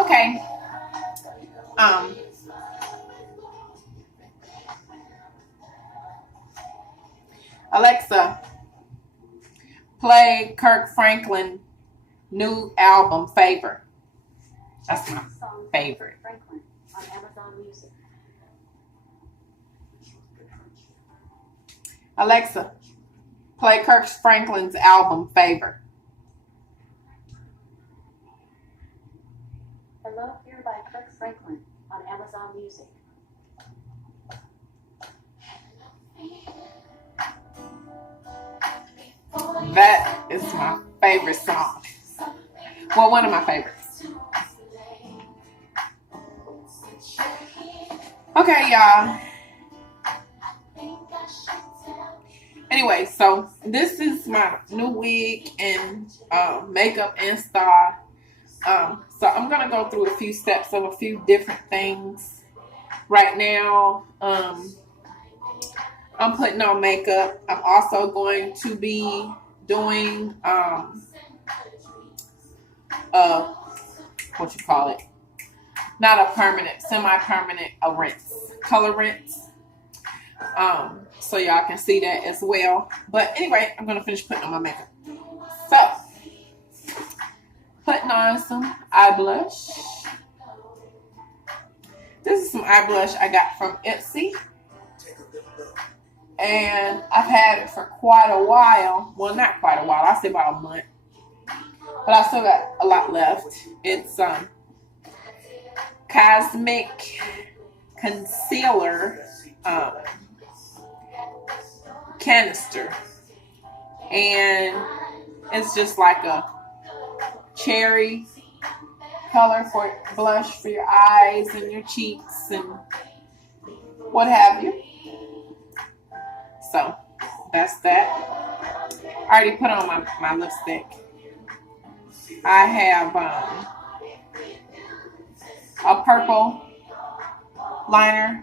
Okay. Um, Alexa, play Kirk Franklin new album Favor. That's my favorite. Franklin on Amazon Music. Alexa, play Kirk Franklin's album Favor. Hello, here by Kirk Franklin on Amazon Music. That is my favorite song. Well, one of my favorites. Okay, y'all. Anyway, so this is my new wig and makeup and style. So I'm gonna go through a few steps of a few different things. Right now, I'm putting on makeup. I'm also going to be doing what you call it? Not a permanent, semi-permanent, a rinse, color rinse. So y'all can see that as well. But anyway, I'm gonna finish putting on my makeup. So, putting on some eye blush. This is some eye blush I got from Ipsy. And I've had it for quite a while. Well, not quite a while. I'll say about a month. But I still got a lot left. It's Cosmic Concealer canister. And it's just like a cherry color for blush for your eyes and your cheeks and what have you. So that's that. I already put on my lipstick. I have a purple liner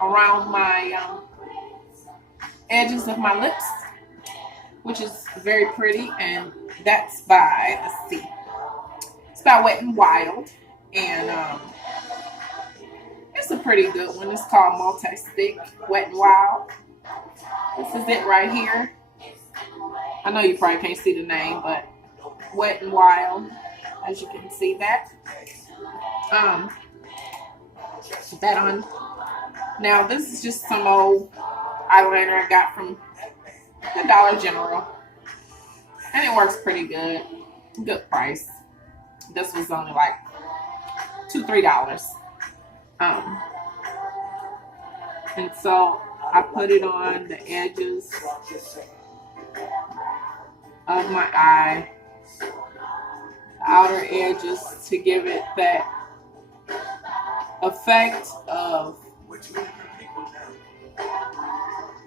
around my edges of my lips, which is very pretty, and that's by, let's see, it's by Wet n Wild, and it's a pretty good one. It's called Multi-Stick Wet n Wild. This is it right here. I know you probably can't see the name, but Wet n Wild, as you can see that. Put that on. Now this is just some old eyeliner I got from the Dollar General, and it works pretty good. Good price. This was only like $2-3. And so I put it on the edges of my eye, the outer edges, to give it that effect of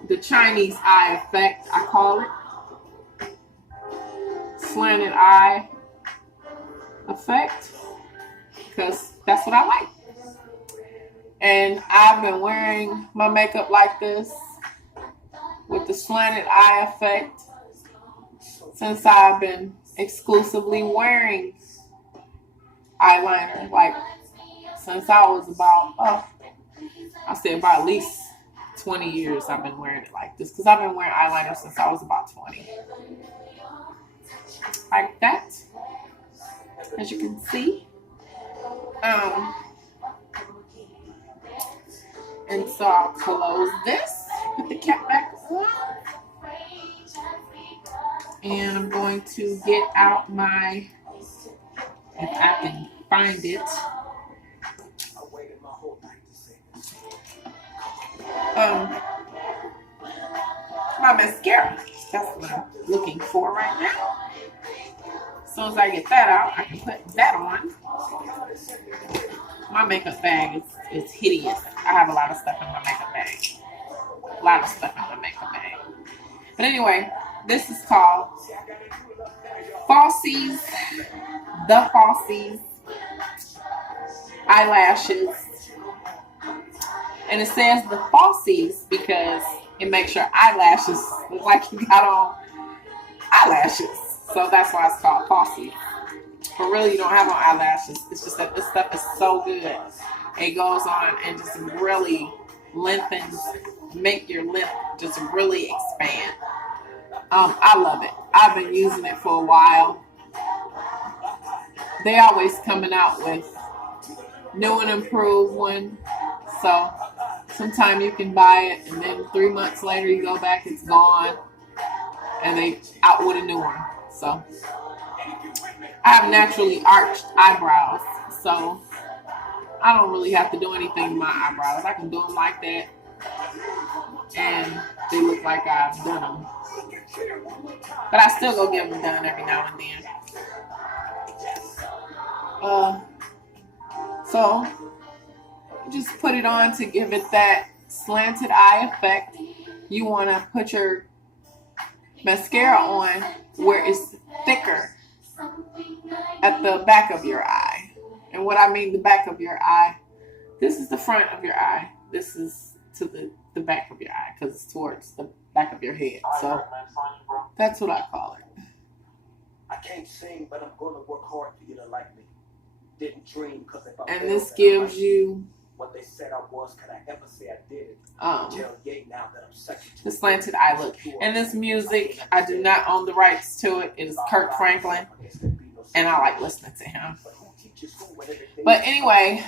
the Chinese eye effect, I call it. Slanted eye effect, because that's what I like. And I've been wearing my makeup like this with the slanted eye effect since I've been exclusively wearing eyeliner, like since I was about, I say about at least 20 years I've been wearing it like this, because I've been wearing eyeliner since I was about 20. Like that, as you can see. And so I'll close this, put the cap back on, and I'm going to get out my, if I can find it, my mascara. That's what I'm looking for right now. As soon as I get that out, I can put that on. My makeup bag is hideous. I have a lot of stuff in my makeup bag. A lot of stuff in my makeup bag. But anyway, this is called Falsies, the Falsies eyelashes. And it says the Falsies because it makes your eyelashes look like you got on eyelashes. So that's why it's called Falsies. for real, you don't have on eyelashes. It's just that this stuff is so good. It goes on and just really lengthens, make your lip just really expand. I love it. I've been using it for a while. They always coming out with new and improved one. So sometime you can buy it and then 3 months later you go back, it's gone. And they out with a new one. So I have naturally arched eyebrows. So I don't really have to do anything to my eyebrows. I can do them like that. And they look like I've done them. But I still go get them done every now and then. So you just put it on to give it that slanted eye effect. You want to put your mascara on where it's thicker at the back of your eye. And what I mean the back of your eye, this is the front of your eye. This is to the back of your eye because it's towards the back of your head. So that's what I call it. I can't sing, but I'm going to work hard for you to like me. Didn't dream because if I and this gives you what they said I was, could I ever say I did it? Now that I'm the slanted eye look. And this music, I do not own the rights to it. It is Kirk Franklin, and I like listening to him. But anyway,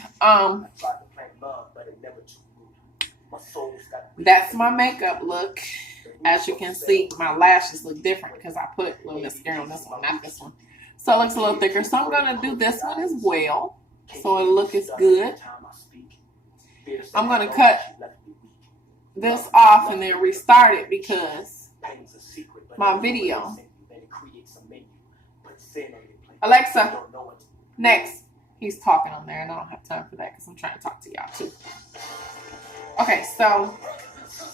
that's my makeup look. As you can see, my lashes look different because I put a little mascara on this one, not this one. So it looks a little thicker. So I'm going to do this one as well. So it'll look as good. I'm going to cut this off and then restart it because my video. Alexa, next. He's talking on there and I don't have time for that because I'm trying to talk to y'all too. Okay, so,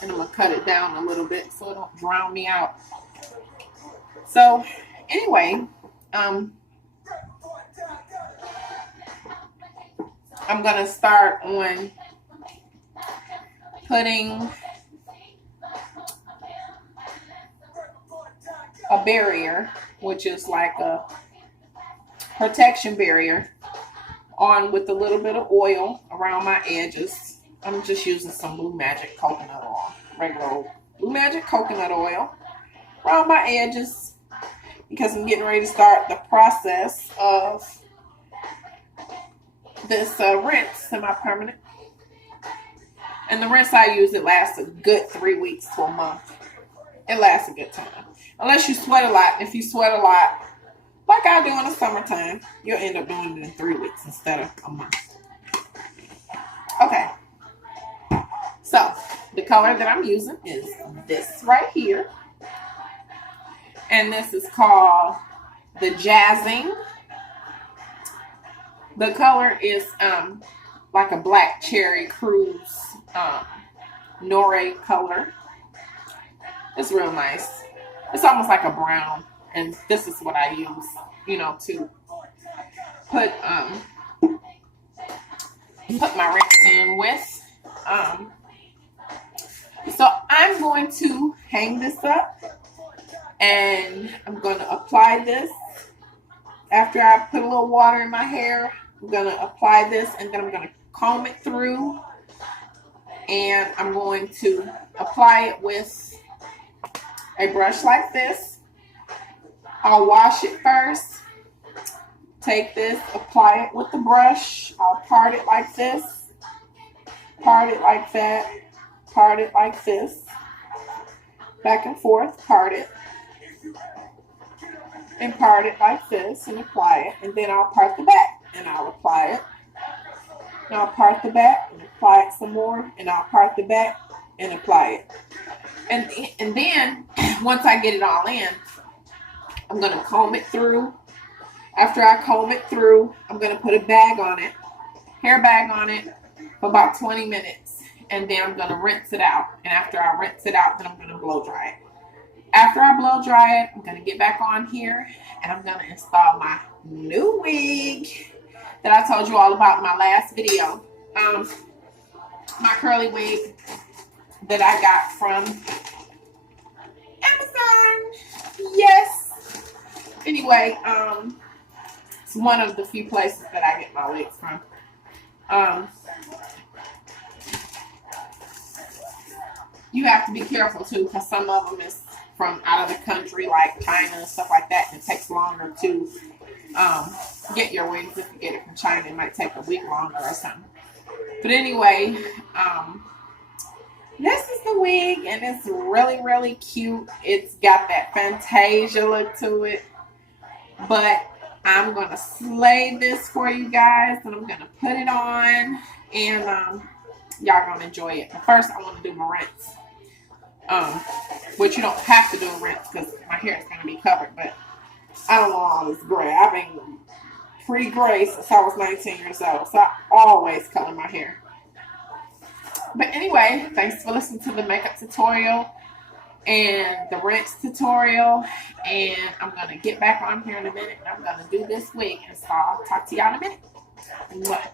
and I'm going to cut it down a little bit so it don't drown me out. So, anyway, I'm going to start on putting a barrier, which is like a protection barrier, on with a little bit of oil around my edges. I'm just using some Blue Magic coconut oil, regular old Blue Magic coconut oil around my edges because I'm getting ready to start the process of this rinse, semi-permanent. And the rinse I use, it lasts a good 3 weeks to a month. It lasts a good time. Unless you sweat a lot. If you sweat a lot, like I do in the summertime, you'll end up doing it in 3 weeks instead of a month. Okay. So, the color that I'm using is this right here. And this is called the Jazzing. The color is like a black cherry cruise Nore color. It's real nice. It's almost like a brown. And this is what I use, to put my rinse in with. So I'm going to hang this up and I'm going to apply this. After I put a little water in my hair, I'm going to apply this and then I'm going to comb it through. And I'm going to apply it with a brush like this. I'll wash it first. Take this, apply it with the brush. I'll part it like this. Part it like that. Part it like this. Back and forth, part it. And part it like this and apply it. And then I'll part the back and I'll apply it. And I'll part the back and apply it some more. And I'll part the back and apply it. And then, once I get it all in, I'm going to comb it through. After I comb it through, I'm going to put a bag on it, hair bag on it, for about 20 minutes. And then I'm going to rinse it out. And after I rinse it out, then I'm going to blow dry it. After I blow dry it, I'm going to get back on here and I'm going to install my new wig that I told you all about in my last video. My curly wig that I got from Amazon. Yes. Anyway, It's one of the few places that I get my wigs from. You have to be careful too, because some of them is from out of the country, like China and stuff like that, and it takes longer to get your wigs. If you get it from China, it might take a week longer or something. But anyway, this is the wig, and it's really, really cute. It's got that Fantasia look to it. But I'm going to slay this for you guys, and I'm going to put it on, and y'all going to enjoy it. But first, I want to do my rinse. Which you don't have to do a rinse because my hair is going to be covered, but I don't want all this gray. I've been pretty gray since I was 19 years old, so I always color my hair. But anyway, thanks for listening to the makeup tutorial and the rinse tutorial, and I'm going to get back on here in a minute, and I'm going to do this wig, and so I'll talk to y'all in a minute. Mwah.